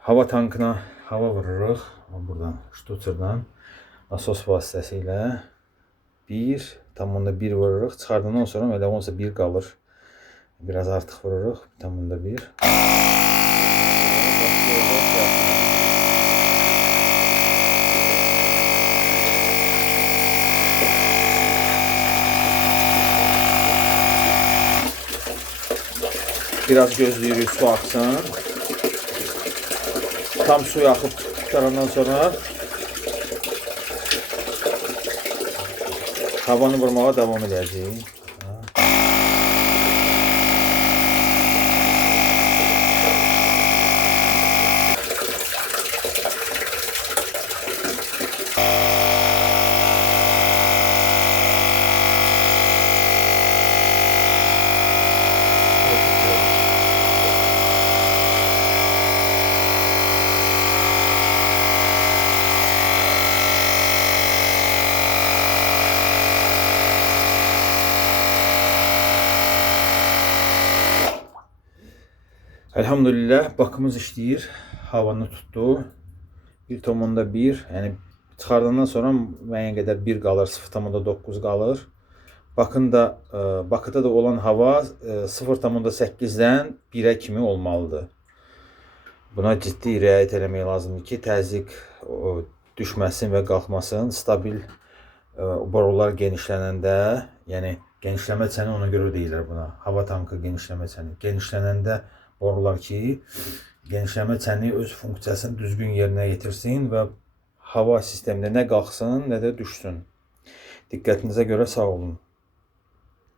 Hava tankına hava vururuq. Buradan, ştucerdən, nasos vasitəsilə 1,1 vururuq. Çıxardandan sonra elə olsa 1 qalır. Biraz artıq vururuq. 1,1. Biraz gözləyirik, su axsın. Tam suyu axıb qutarandan sonra havanı vurmağa devam edəcəyik. Elhamdülillah bakımız işləyir. Havanı tutdu. 1,1. Yəni çıxardandan sonra müəyyən qədər 1 qalır, 0,9 qalır. Bakıda da olan hava 0,8-dən 1-ə kimi olmalıdır. Buna ciddi riayət eləmək lazımdır ki, təzyiq düşməsin və qalxmasın. Stabil borular genişlənəndə, yəni genişləmə çəni ona görə deyirlər buna. Hava tankı genişləmə çəni. Genişlənəndə borular ki, genişləmə çəni öz funksiyasını düzgün yerinə yetirsin və hava sistemində nə qalxsın, nə də düşsün. Diqqətinizə görə sağ olun.